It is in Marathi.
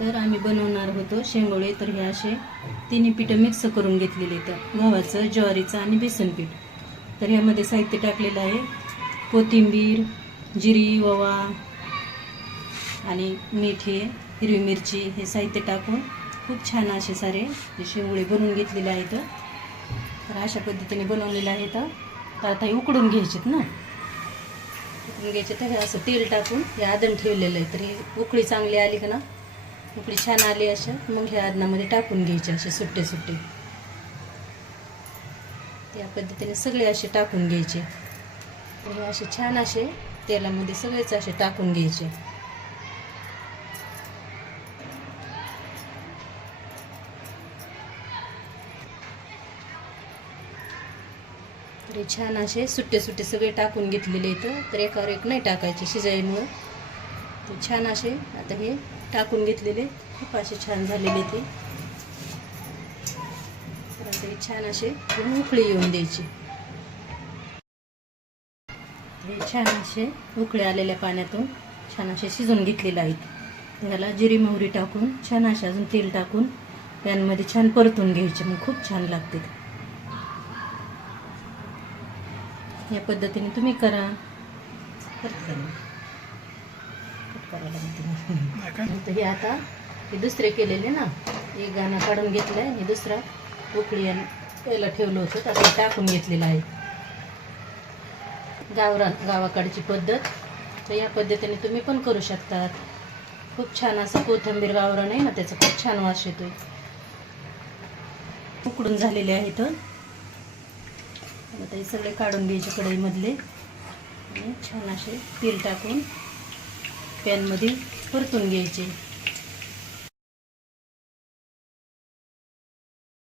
तर आम्ही बनवणार होतो शेंगोळे. तर हे असे तिन्ही पीठं मिक्स करून घेतलेले आहेत, गव्हाचं, ज्वारीचं आणि बेसन पीठ. तर ह्यामध्ये साहित्य टाकलेलं आहे कोथिंबीर, जिरी, ओवा आणि मीठ, हिरवी मिरची हे साहित्य टाकून खूप छान असे सारे शेंगोळे बनवून घेतलेले आहेत. तर अशा पद्धतीने बनवलेले आहेत. तर आता हे उकडून घ्यायचेत ना, उकडून घ्यायचे. तर हे असं तेल टाकून हे आदन ठेवलेलं आहे. तर हे उकळी चांगली आली का ना, उकळी छान आली अशा, मग ह्या आदनामध्ये टाकून घ्यायचे असे सुट्टे सुट्टे. त्या पद्धतीने सगळे असे टाकून घ्यायचे. तर हे असे छान असे तेलामध्ये सगळेच असे टाकून घ्यायचे. तर हे छान असे सुट्टे सुट्टे सगळे टाकून घेतलेले आहेत. तर एकावर एक नाही टाकायचे शिजाईमुळं. ते छान असे आता हे टाकून घेतलेले खूप असे छान झालेले ते. तर आता हे छान असे उकळी येऊन द्यायची. हे छान असे उकळे आलेल्या पाण्यातून छान असे शिजून घेतलेले आहेत. त्याला जिरी मोहरी टाकून छान असे अजून तेल टाकून पॅनमध्ये छान परतून घ्यायचे, मग खूप छान लागते. या पद्धतीने तुम्ही करा. तर हे आता हे दुसरे केलेले ना, एक गाणं काढून घेतलंय, हे दुसरा उकळी याला ठेवलं होतं, आता हे टाकून घेतलेलं आहे. गावाकडची पद्धत. तर या पद्धतीने तुम्ही पण करू शकतात. खूप छान असं कोथिंबीर गावरान आहे ना, त्याचा खूप छान वास येतोय. उकडून झालेले आहेत. आता हे सगळे काढून घ्यायचे कढईमधले आणि छान असे तेल टाकून पॅनमध्ये परतून घ्यायचे.